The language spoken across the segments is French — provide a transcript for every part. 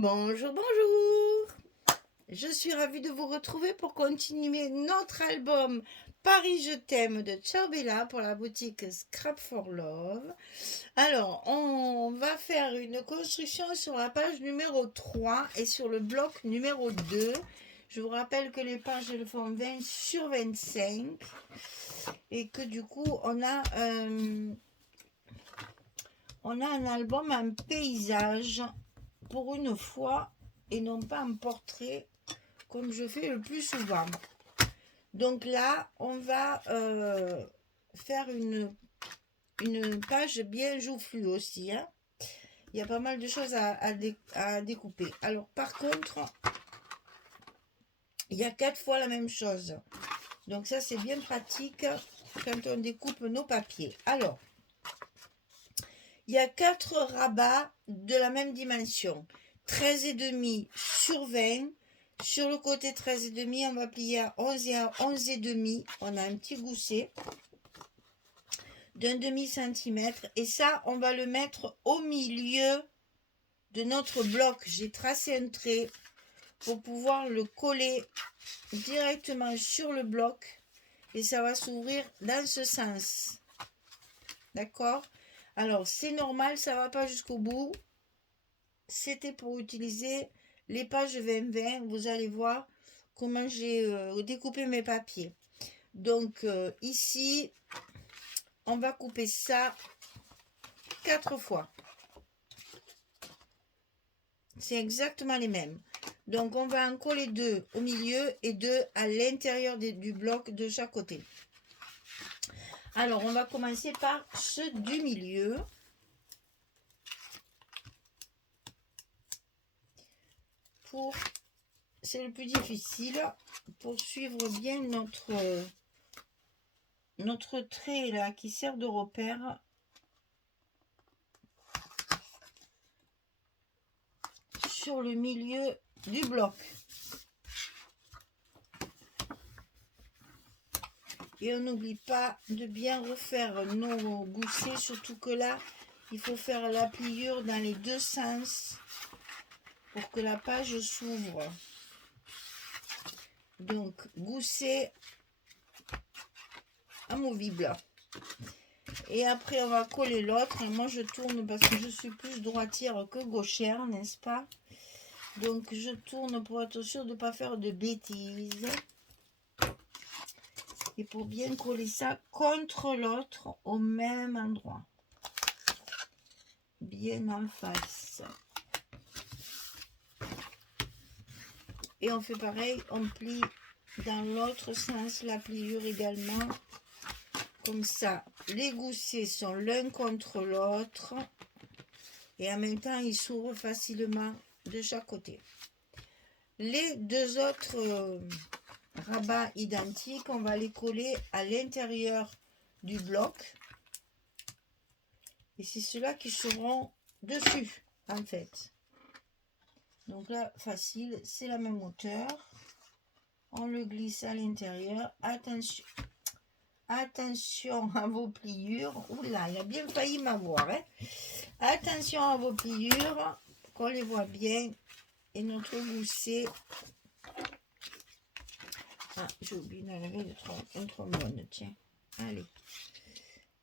Bonjour, bonjour. Je suis ravie de vous retrouver pour continuer notre album Paris je t'aime de Ciao Bella pour la boutique Scrap for Love. Alors, on va faire une construction sur la page numéro 3 et sur le bloc numéro 2. Je vous rappelle que les pages elles font 20 sur 25 et que du coup on a un album en paysage pour une fois et non pas un portrait comme je fais le plus souvent. Donc là, on va faire une page bien joufflue aussi. Hein. Il y a pas mal de choses à découper. Alors par contre, il y a 4 fois la même chose. Donc ça, c'est bien pratique quand on découpe nos papiers. Alors, il y a 4 rabats de la même dimension. 13,5 sur 20. Sur le côté 13,5, on va plier à 11 et à 11,5. On a un petit gousset d'un demi-centimètre. Et ça, on va le mettre au milieu de notre bloc. J'ai tracé un trait pour pouvoir le coller directement sur le bloc. Et ça va s'ouvrir dans ce sens. D'accord? Alors, c'est normal, ça ne va pas jusqu'au bout. C'était pour utiliser les pages 20-20. Vous allez voir comment j'ai découpé mes papiers. Donc, ici, on va couper ça 4 fois. C'est exactement les mêmes. Donc, on va en coller 2 au milieu et 2 à l'intérieur du bloc de chaque côté. Alors, on va commencer par ceux du milieu. C'est le plus difficile pour suivre bien notre trait là qui sert de repère. Sur le milieu du bloc. Et on n'oublie pas de bien refaire nos goussets, surtout que là, il faut faire la pliure dans les deux sens pour que la page s'ouvre. Donc, gousset amovible. Et après, on va coller l'autre. Et moi, je tourne parce que je suis plus droitière que gauchère, n'est-ce pas? Donc, je tourne pour être sûre de ne pas faire de bêtises. Et pour bien coller ça contre l'autre au même endroit. Bien en face. Et on fait pareil, on plie dans l'autre sens la pliure également. Comme ça, les goussets sont l'un contre l'autre. Et en même temps, ils s'ouvrent facilement de chaque côté. Les deux autres rabats identiques, on va les coller à l'intérieur du bloc. Et c'est ceux-là qui seront dessus, en fait. Donc là, facile, c'est la même hauteur. On le glisse à l'intérieur. Attention. Attention à vos pliures. Oula, il a bien failli m'avoir. Hein. Attention à vos pliures, qu'on les voit bien. Et notre gousset. Ah, j'ai oublié d'enlever le trombone. Tiens, allez.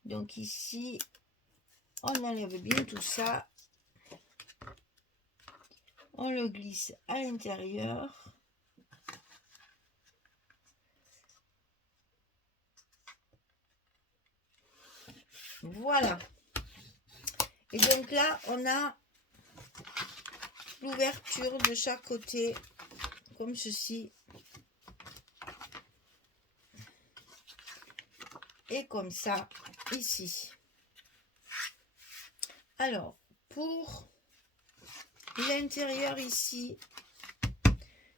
Donc ici, on enlève bien tout ça. On le glisse à l'intérieur. Voilà. Et donc là, on a l'ouverture de chaque côté, comme ceci. Et comme ça, ici. Alors, pour l'intérieur ici,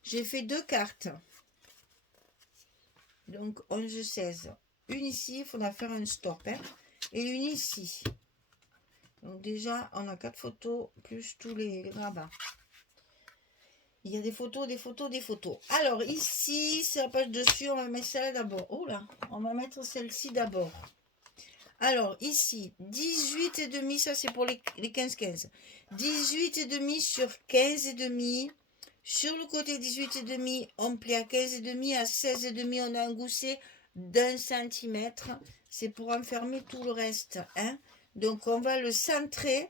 j'ai fait 2 cartes. Donc, 11-16. Une ici, il faudra faire un stop. Hein, et une ici. Donc déjà, on a 4 photos, plus tous les rabats. Il y a des photos, des photos, des photos. Alors, ici, c'est la page dessus, on va mettre celle-là d'abord. Oh là, on va mettre celle-ci d'abord. Alors, ici, 18,5, ça c'est pour les 15-15. 18,5 sur 15,5. Sur le côté 18,5, on plie à 15,5, à 16,5, on a un gousset d'1 centimètre. C'est pour enfermer tout le reste. Hein. Donc, on va le centrer.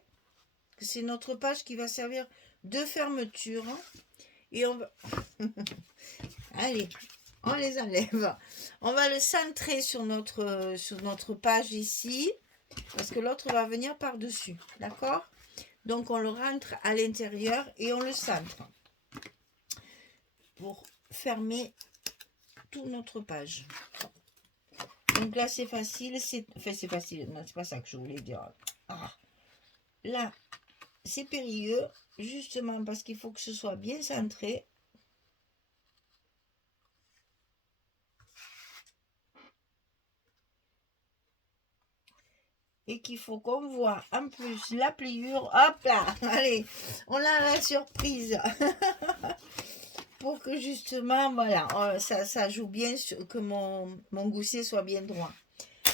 C'est notre page qui va servir de fermeture. Et on va... Allez, on les enlève. On va le centrer sur notre page ici. Parce que l'autre va venir par-dessus. D'accord? Donc, on le rentre à l'intérieur et on le centre. Pour fermer toute notre page. Donc là, c'est facile. Enfin, c'est facile. Non, c'est pas ça que je voulais dire. Ah. Là, c'est périlleux. Justement parce qu'il faut que ce soit bien centré. Et qu'il faut qu'on voit en plus la pliure. Hop là. Allez, on a la surprise. Pour que justement, voilà, ça joue bien que mon gousset soit bien droit.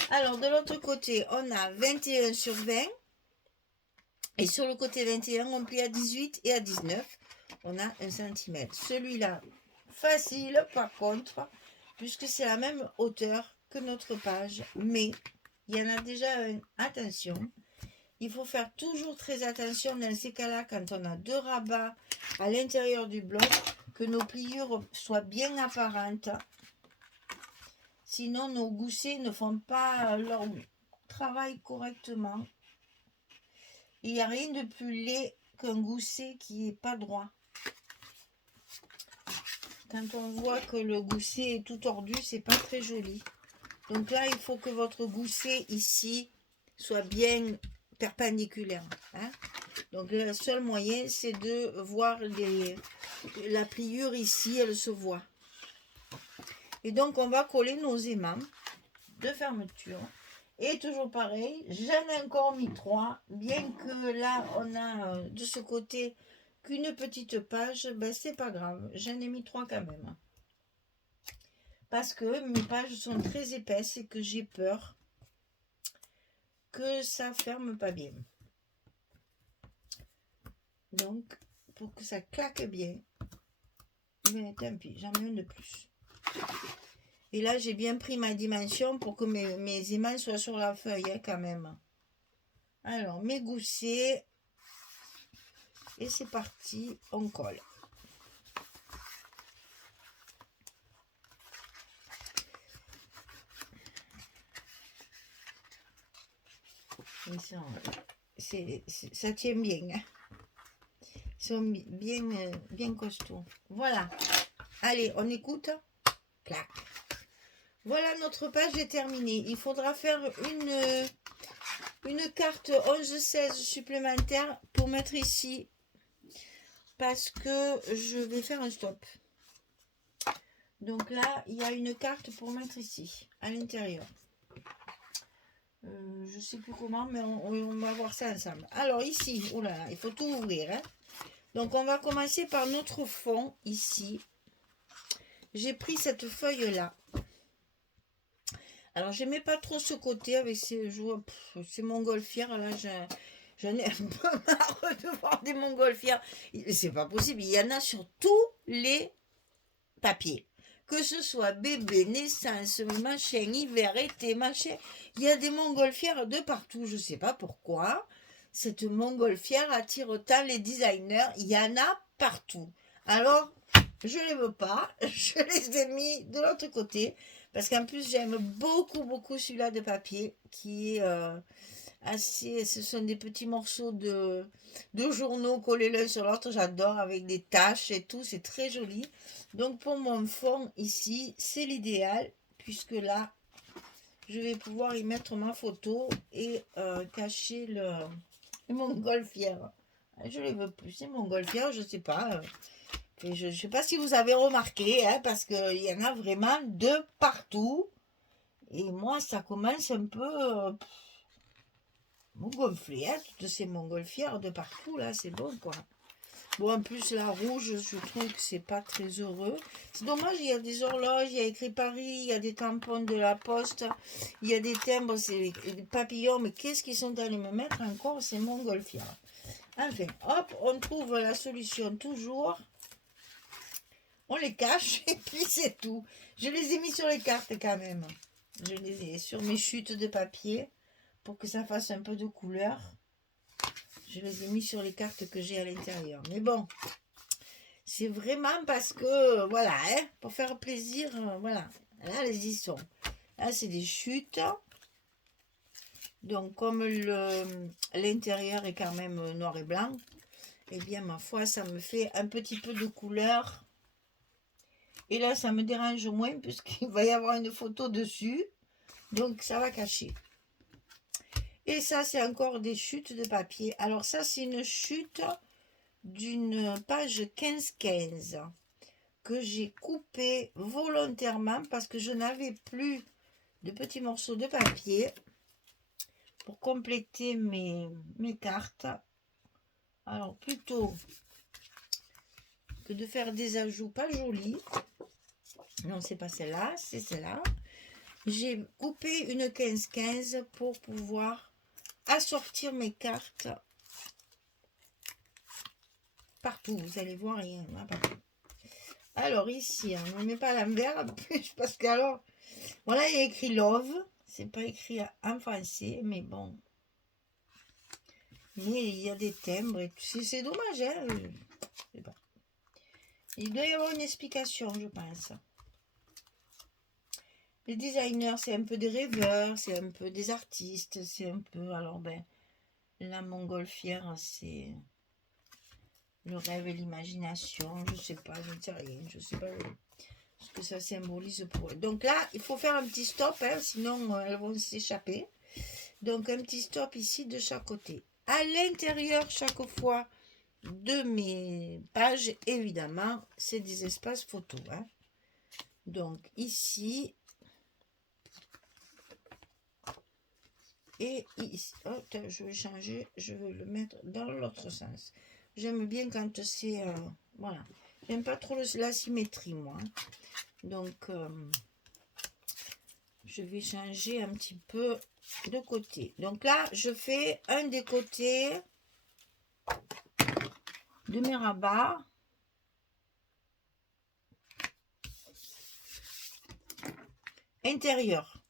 Alors, de l'autre côté, on a 21 sur 20. Et sur le côté 21, on plie à 18 et à 19. On a 1 centimètre. Celui-là, facile par contre, puisque c'est la même hauteur que notre page. Mais, il y en a déjà un. Attention, il faut faire toujours très attention dans ces cas-là, quand on a 2 rabats à l'intérieur du bloc, que nos pliures soient bien apparentes. Sinon, nos goussets ne font pas leur travail correctement. Il n'y a rien de plus laid qu'un gousset qui n'est pas droit. Quand on voit que le gousset est tout tordu, c'est pas très joli. Donc là, il faut que votre gousset ici soit bien perpendiculaire. Hein. Donc le seul moyen, c'est de voir la pliure ici, elle se voit. Et donc, on va coller nos aimants de fermeture. Et toujours pareil, j'en ai encore mis 3. Bien que là, on a de ce côté qu'une petite page, ben c'est pas grave. J'en ai mis 3 quand même. Parce que mes pages sont très épaisses et que j'ai peur que ça ferme pas bien. Donc, pour que ça claque bien, mais tant pis, j'en mets une de plus. Et là, j'ai bien pris ma dimension pour que mes aimants soient sur la feuille, hein, quand même. Alors, mes goussets. Et c'est parti, on colle. Ça tient bien. Hein. Ils sont bien costauds. Voilà. Allez, on écoute. Clac. Voilà, notre page est terminée. Il faudra faire une carte 11-16 supplémentaire pour mettre ici. Parce que je vais faire un stop. Donc là, il y a une carte pour mettre ici, à l'intérieur. Je ne sais plus comment, mais on va voir ça ensemble. Alors ici, oh là là, il faut tout ouvrir. Hein. Donc on va commencer par notre fond, ici. J'ai pris cette feuille-là. Alors, j'aimais pas trop ce côté avec ces montgolfières. Là, j'en ai un peu marre de voir des montgolfières. C'est pas possible. Il y en a sur tous les papiers. Que ce soit bébé, naissance, machin, hiver, été, machin. Il y a des montgolfières de partout. Je sais pas pourquoi. Cette montgolfière attire autant les designers. Il y en a partout. Alors, je les veux pas. Je les ai mis de l'autre côté. Parce qu'en plus, j'aime beaucoup celui-là de papier qui est assez... Ce sont des petits morceaux de journaux collés l'un sur l'autre. J'adore avec des taches et tout. C'est très joli. Donc, pour mon fond ici, c'est l'idéal. Puisque là, je vais pouvoir y mettre ma photo et cacher le montgolfière. Je les veux plus. C'est montgolfière, je sais pas. Je ne sais pas si vous avez remarqué, hein, parce qu'il y en a vraiment de partout. Et moi, ça commence un peu me gonfler, hein, toutes ces montgolfières de partout, là, c'est bon, quoi. Bon, en plus, la rouge, je trouve que c'est pas très heureux. C'est dommage, il y a des horloges, il y a écrit Paris, il y a des tampons de la Poste, il y a des timbres, c'est des papillons, mais qu'est-ce qu'ils sont allés me mettre encore ces montgolfières. Enfin, hop, on trouve la solution toujours. On les cache et puis c'est tout. Je les ai mis sur les cartes quand même. Je les ai sur mes chutes de papier pour que ça fasse un peu de couleur. Je les ai mis sur les cartes que j'ai à l'intérieur. Mais bon, c'est vraiment parce que, voilà, hein, pour faire plaisir, voilà. Là, elles y sont. Là, c'est des chutes. Donc, comme l'intérieur est quand même noir et blanc, eh bien, ma foi, ça me fait un petit peu de couleur. Et là, ça me dérange moins puisqu'il va y avoir une photo dessus. Donc, ça va cacher. Et ça, c'est encore des chutes de papier. Alors, ça, c'est une chute d'une page 15-15 que j'ai coupée volontairement parce que je n'avais plus de petits morceaux de papier pour compléter mes cartes. Alors, plutôt que de faire des ajouts pas jolis, non, c'est pas celle-là, c'est celle-là. J'ai coupé une 15-15 pour pouvoir assortir mes cartes partout. Vous allez voir, il y en a partout. Alors ici, on ne met pas à l'envers parce que alors, voilà, il y a écrit Love. C'est pas écrit en français, mais bon. Mais il y a des timbres et c'est dommage, hein. Je sais pas. Il doit y avoir une explication, je pense. Les designers, c'est un peu des rêveurs, c'est un peu des artistes, c'est un peu... Alors, ben, la montgolfière, c'est le rêve et l'imagination. Je sais pas, je ne sais rien. Je sais pas ce que ça symbolise pour eux. Donc là, il faut faire un petit stop, hein, sinon elles vont s'échapper. Donc, un petit stop ici de chaque côté. À l'intérieur, chaque fois, de mes pages, évidemment, c'est des espaces photos. Hein. Donc, ici... Et ici, oh, je vais changer, je vais le mettre dans l'autre sens. J'aime bien quand c'est, voilà. J'aime pas trop la symétrie, moi. Donc, je vais changer un petit peu de côté. Donc là, je fais un des côtés de mes rabats. Intérieur.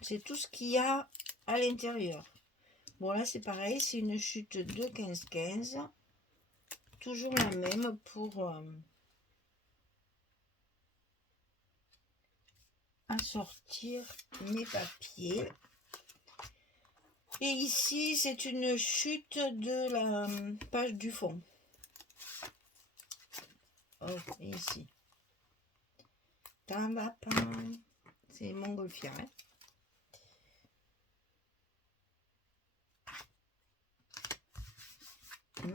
C'est tout ce qu'il y a à l'intérieur. Bon, là, c'est pareil. C'est une chute de 15-15. Toujours la même pour assortir mes papiers. Et ici, c'est une chute de la page du fond. Oh, et ici. C'est montgolfière. Hein.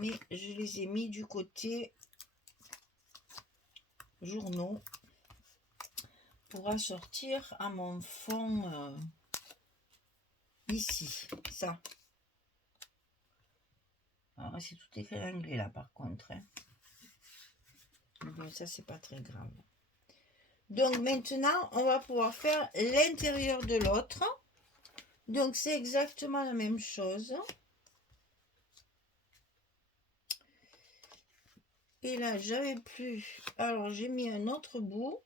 Mais je les ai mis du côté journaux pour assortir à mon fond ici. Ça. Alors, c'est tout écrit en anglais là par contre. Hein. Mais ça, c'est pas très grave. Donc maintenant, on va pouvoir faire l'intérieur de l'autre. Donc c'est exactement la même chose. Et là, j'avais plus. Alors, j'ai mis un autre bout.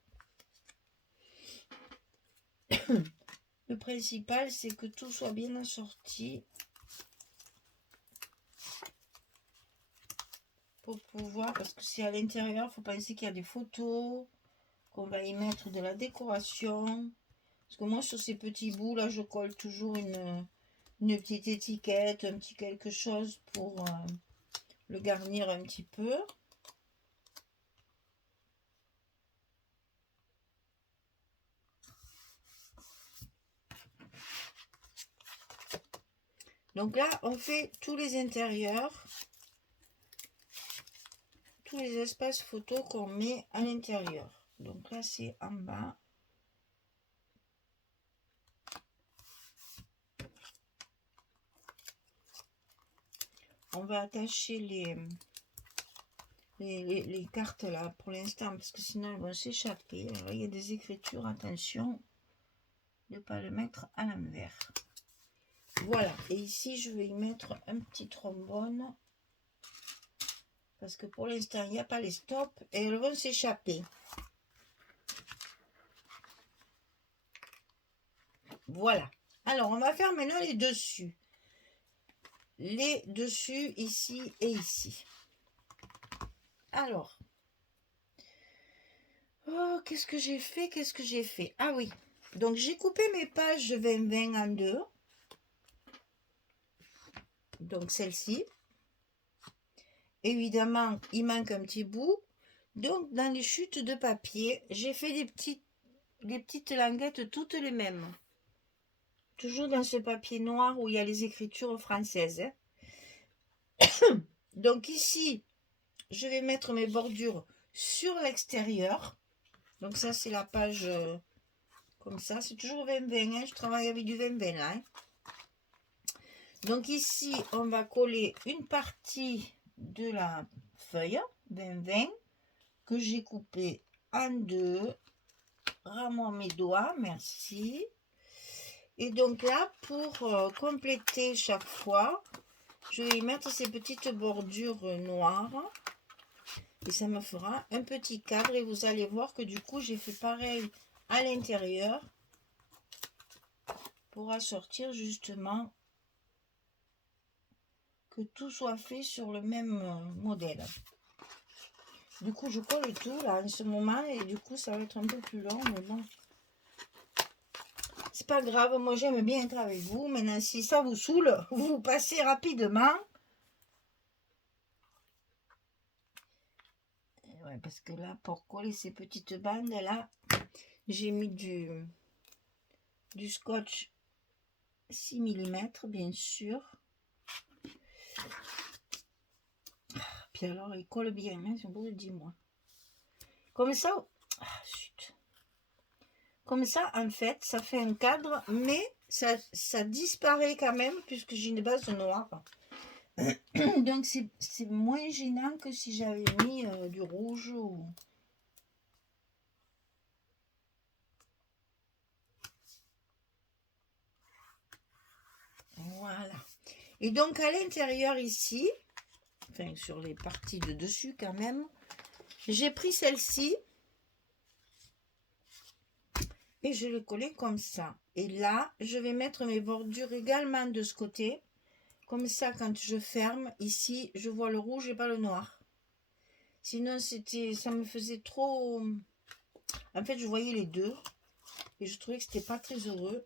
Le principal, c'est que tout soit bien assorti. Pour pouvoir, parce que c'est à l'intérieur, il faut penser qu'il y a des photos, qu'on va y mettre de la décoration. Parce que moi, sur ces petits bouts, là, je colle toujours une petite étiquette, un petit quelque chose pour le garnir un petit peu. Donc là, on fait tous les intérieurs, tous les espaces photos qu'on met à l'intérieur. Donc là, c'est en bas. On va attacher les cartes là pour l'instant, parce que sinon elles vont s'échapper. Alors, il y a des écritures, attention de ne pas le mettre à l'envers. Voilà, et ici je vais y mettre un petit trombone, parce que pour l'instant il n'y a pas les stops et elles vont s'échapper. Voilà, alors on va faire maintenant les dessus. Les dessus ici et ici. Alors, oh, qu'est-ce que j'ai fait? Qu'est-ce que j'ai fait? Ah oui, donc j'ai coupé mes pages 20-20 en deux. Donc celle-ci. Évidemment, il manque un petit bout. Donc dans les chutes de papier, j'ai fait des petites languettes toutes les mêmes. Toujours dans ce papier noir où il y a les écritures françaises. Donc ici, je vais mettre mes bordures sur l'extérieur. Donc ça, c'est la page comme ça. C'est toujours 20-20. Hein. Je travaille avec du 20-20 là. Hein. Donc ici, on va coller une partie de la feuille 20-20 que j'ai coupée en deux. Rends-moi mes doigts, merci. Et donc là, pour compléter chaque fois, je vais y mettre ces petites bordures noires. Et ça me fera un petit cadre. Et vous allez voir que du coup, j'ai fait pareil à l'intérieur pour assortir justement que tout soit fait sur le même modèle. Du coup, je colle tout là en ce moment et du coup, ça va être un peu plus long, mais bon. C'est pas grave, moi j'aime bien être avec vous. Maintenant, si ça vous saoule, vous passez rapidement. Ouais, parce que là, pour coller ces petites bandes là, j'ai mis du scotch 6 mm, bien sûr. Puis alors, il colle bien, hein, c'est beau de 10 mois. Comme ça, comme ça, en fait, ça fait un cadre, mais ça disparaît quand même, puisque j'ai une base noire. Donc, c'est moins gênant que si j'avais mis du rouge ou... Voilà. Et donc, à l'intérieur ici, enfin, sur les parties de dessus quand même, j'ai pris celle-ci et je l'ai collée comme ça. Et là, je vais mettre mes bordures également de ce côté. Comme ça, quand je ferme, ici, je vois le rouge et pas le noir. Sinon, ça me faisait trop... En fait, je voyais les deux. Et je trouvais que c'était pas très heureux.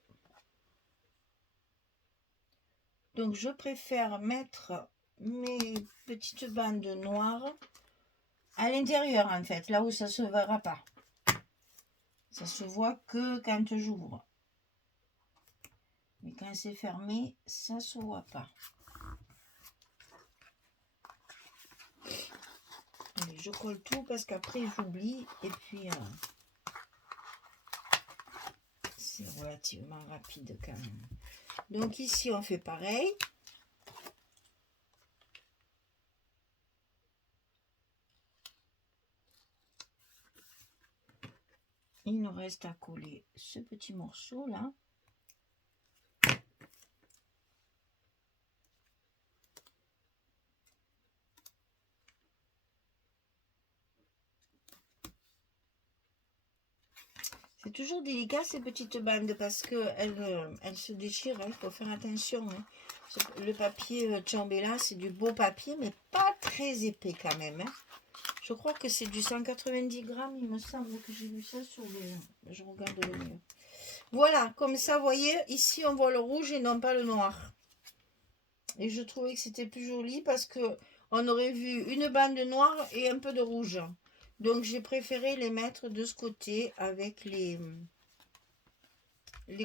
Donc, je préfère mettre mes petites bandes noires à l'intérieur, en fait. Là où ça se verra pas. Ça se voit que quand j'ouvre. Mais quand c'est fermé, ça se voit pas. Allez, je colle tout parce qu'après j'oublie et puis c'est relativement rapide quand même. Donc ici on fait pareil. Il nous reste à coller ce petit morceau là. C'est toujours délicat ces petites bandes parce que elles se déchirent, il faut faire attention. Hein. Le papier Ciambella, c'est du beau papier, mais pas très épais quand même. Hein. Je crois que c'est du 190 grammes, il me semble que j'ai vu ça sur les... Je regarde le mieux. Voilà, comme ça, vous voyez, ici on voit le rouge et non pas le noir. Et je trouvais que c'était plus joli parce que on aurait vu une bande noire et un peu de rouge. Donc j'ai préféré les mettre de ce côté avec les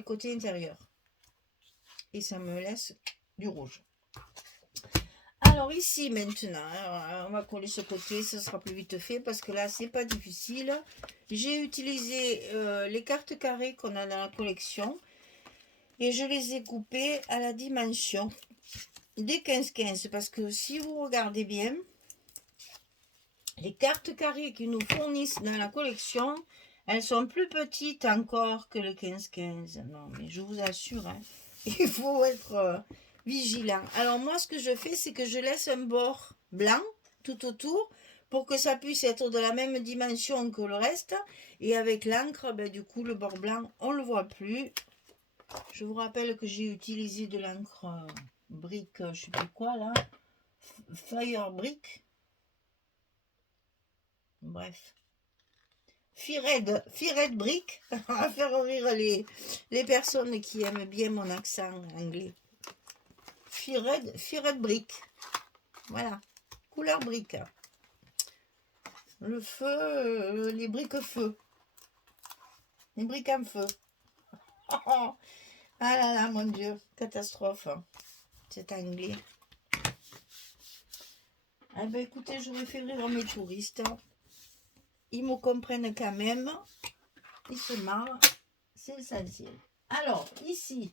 côtés intérieurs. Et ça me laisse du rouge. Alors ici maintenant, on va coller ce côté, ce sera plus vite fait parce que là c'est pas difficile. J'ai utilisé les cartes carrées qu'on a dans la collection et je les ai coupées à la dimension des 15-15 parce que si vous regardez bien, Les cartes carrées qu'ils nous fournissent dans la collection, elles sont plus petites encore que le 15-15. Non, mais je vous assure, hein, il faut être vigilant. Alors moi, ce que je fais, c'est que je laisse un bord blanc tout autour pour que ça puisse être de la même dimension que le reste. Et avec l'encre, ben, du coup, le bord blanc, on ne le voit plus. Je vous rappelle que j'ai utilisé de l'encre brique, je ne sais plus quoi là, Fire Brick. Bref. Fired Brick, à faire rire les personnes qui aiment bien mon accent anglais. Fired Brick. Voilà. Couleur brique. Le feu, les briques feu. Les briques en feu. Ah là là, mon Dieu, catastrophe. C'est anglais. Eh ben écoutez, je vais faire rire mes touristes. Ils me comprennent quand même. Ils se marrent. C'est l'essentiel. Alors, ici.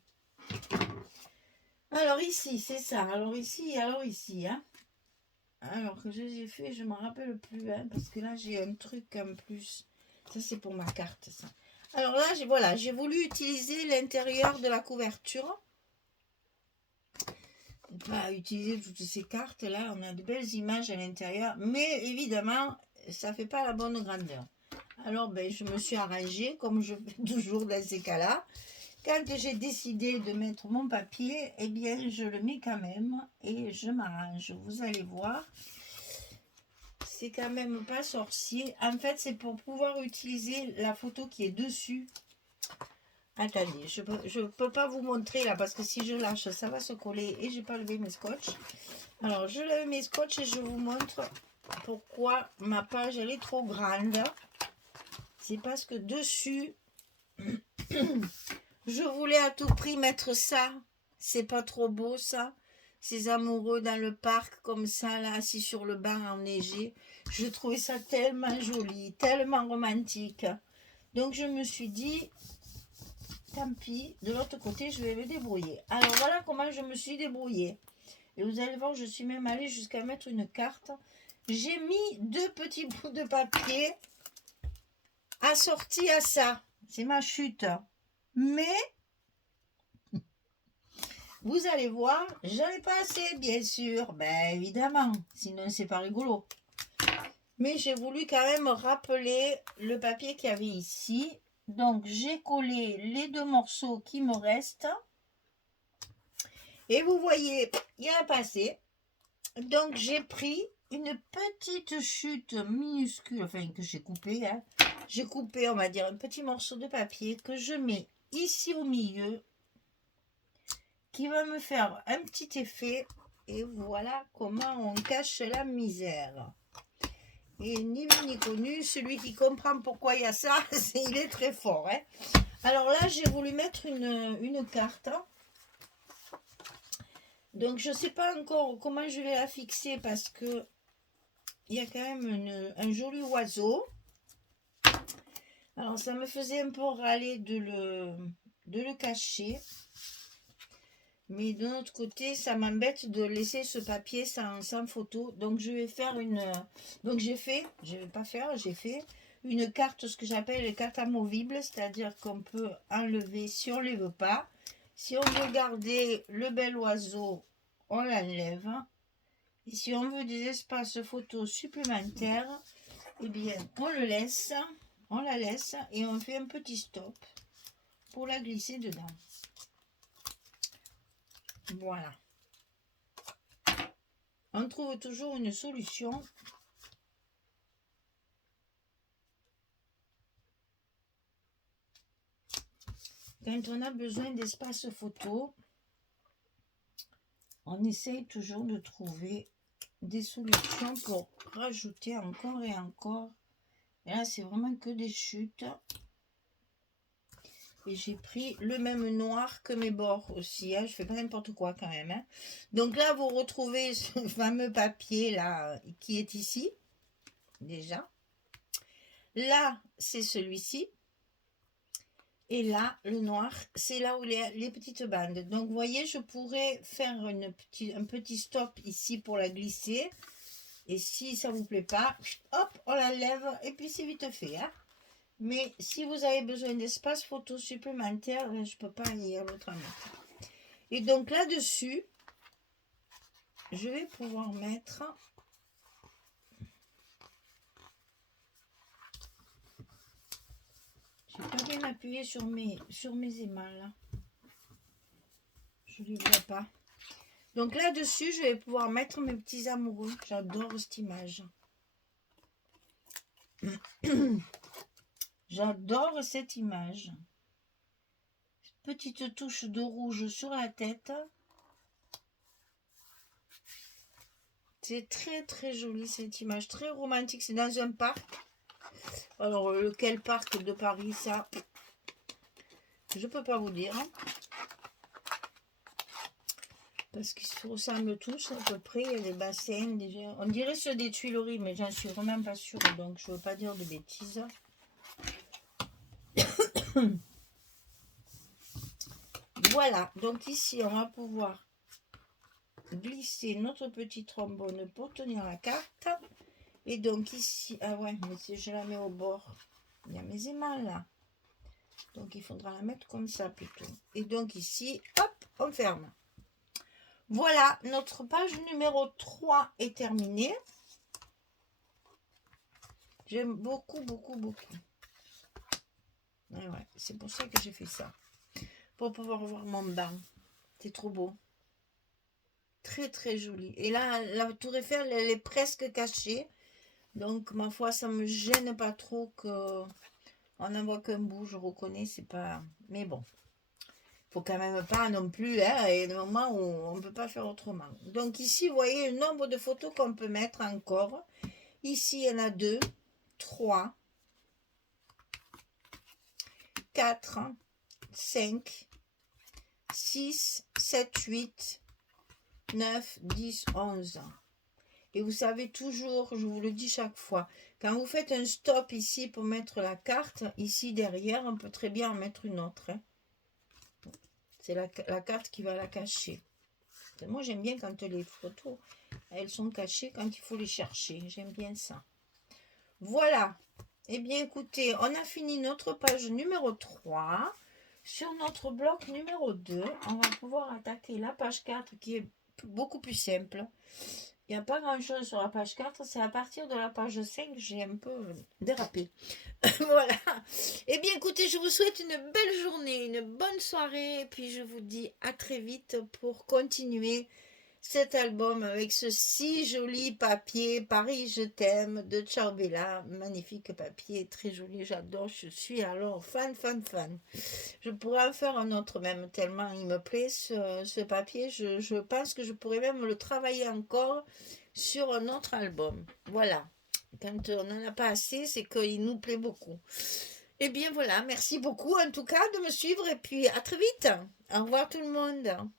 Alors ici, c'est ça. Alors ici, hein. Alors que j'ai fait, je ne me rappelle plus, hein, parce que là, j'ai un truc en plus. Ça, c'est pour ma carte, ça. Alors là, voilà, j'ai voulu utiliser l'intérieur de la couverture. Pas utiliser toutes ces cartes là, on a de belles images à l'intérieur, mais évidemment ça fait pas la bonne grandeur. Alors ben je me suis arrangée comme je fais toujours dans ces cas là. Quand j'ai décidé de mettre mon papier, eh bien je le mets quand même et je m'arrange. Vous allez voir, c'est quand même pas sorcier. En fait c'est pour pouvoir utiliser la photo qui est dessus. Attendez, je peux pas vous montrer là parce que si je lâche, ça va se coller et j'ai pas levé mes scotch. Alors, je lève mes scotch et je vous montre pourquoi ma page elle est trop grande. C'est parce que dessus, je voulais à tout prix mettre ça. C'est pas trop beau ça. Ces amoureux dans le parc comme ça, là, assis sur le banc enneigé. Je trouvais ça tellement joli, tellement romantique. Donc, je me suis dit, tant pis, de l'autre côté, je vais me débrouiller. Alors, voilà comment je me suis débrouillée. Et vous allez voir, je suis même allée jusqu'à mettre une carte. J'ai mis 2 petits bouts de papier assortis à ça. C'est ma chute. Mais, vous allez voir, j'en ai pas assez, bien sûr. Ben, évidemment, sinon c'est pas rigolo. Mais j'ai voulu quand même rappeler le papier qu'il y avait ici. Donc, j'ai collé les 2 morceaux qui me restent. Et vous voyez, il y en a pas assez. Donc, j'ai pris une petite chute minuscule, enfin, que j'ai coupée. Hein. J'ai coupé, on va dire, un petit morceau de papier que je mets ici au milieu, qui va me faire un petit effet. Et voilà comment on cache la misère. Et ni vu ni connu, celui qui comprend pourquoi il y a ça, il est très fort. Hein. Alors là, j'ai voulu mettre une carte. Donc, je ne sais pas encore comment je vais la fixer parce que il y a quand même un joli oiseau. Alors, ça me faisait un peu râler de le cacher. Mais de l'autre côté, ça m'embête de laisser ce papier sans photo. Donc, je vais faire une... Donc, j'ai fait une carte, ce que j'appelle les cartes amovibles. C'est-à-dire qu'on peut enlever si on ne les veut pas. Si on veut garder le bel oiseau, on l'enlève. Et si on veut des espaces photos supplémentaires, eh bien, on la laisse et on fait un petit stop pour la glisser dedans. Voilà. On trouve toujours une solution. Quand on a besoin d'espace photo, on essaye toujours de trouver des solutions pour rajouter encore et encore. Et là, c'est vraiment que des chutes. Et j'ai pris le même noir que mes bords aussi. Hein. Je fais pas n'importe quoi quand même. Hein. Donc là, vous retrouvez ce fameux papier là qui est ici. Déjà. Là, c'est celui-ci. Et là, le noir, c'est là où les petites bandes. Donc, vous voyez, je pourrais faire un petit stop ici pour la glisser. Et si ça vous plaît pas, hop, on l'enlève et puis c'est vite fait. Hein. Mais si vous avez besoin d'espace photo supplémentaire, je ne peux pas y aller autrement. Et donc là-dessus, je vais pouvoir mettre... Je n'ai pas bien appuyé sur mes émals. Là. Je ne les vois pas. Donc là-dessus, je vais pouvoir mettre mes petits amoureux. J'adore cette image. J'adore cette image. Petite touche de rouge sur la tête. C'est très très joli cette image. Très romantique. C'est dans un parc. Alors, lequel parc de Paris, ça, je peux pas vous dire. Parce qu'ils se ressemblent tous à peu près. Il y a des bassins, déjà. On dirait ceux des Tuileries, mais j'en suis vraiment pas sûre. Donc, je veux pas dire de bêtises. Voilà. Donc, ici, on va pouvoir glisser notre petit trombone pour tenir la carte. Et donc, ici... Ah ouais, mais si je la mets au bord, il y a mes émals là. Donc, il faudra la mettre comme ça plutôt. Et donc, ici, hop, on ferme. Voilà, notre page numéro 3 est terminée. J'aime beaucoup, beaucoup, beaucoup. Ouais, c'est pour ça que j'ai fait ça. Pour pouvoir voir mon banc. C'est trop beau. Très, très joli. Et là, la tour Eiffel, elle est presque cachée. Donc, ma foi, ça me gêne pas trop que... On n'en voit qu'un bout, je reconnais, c'est pas... Mais bon. Faut quand même pas non plus, hein, il y a des moments où on ne peut pas faire autrement. Donc ici, vous voyez le nombre de photos qu'on peut mettre encore. Ici, il y en a 2, 3, 4, 5, 6, 7, 8, 9, 10, 11. Et vous savez toujours, je vous le dis chaque fois, quand vous faites un stop ici pour mettre la carte, ici derrière, on peut très bien en mettre une autre. Hein. C'est la carte qui va la cacher. Moi, j'aime bien quand les photos, elles sont cachées quand il faut les chercher. J'aime bien ça. Voilà. Eh bien, écoutez, on a fini notre page numéro 3. Sur notre bloc numéro 2, on va pouvoir attaquer la page 4 qui est beaucoup plus simple. Il n'y a pas grand-chose sur la page 4. C'est à partir de la page 5 que j'ai un peu dérapé. Voilà. Eh bien, écoutez, je vous souhaite une belle journée, une bonne soirée. Et puis, je vous dis à très vite pour continuer cet album avec ce si joli papier Paris je t'aime de Ciao Bella. Magnifique papier, très joli, j'adore. Je suis alors fan. Je pourrais en faire un autre même, tellement il me plaît ce papier. Je pense que je pourrais même le travailler encore sur un autre album. Voilà. Quand on n'en a pas assez, c'est qu'il nous plaît beaucoup. Eh bien voilà, merci beaucoup en tout cas de me suivre et puis à très vite. Au revoir tout le monde.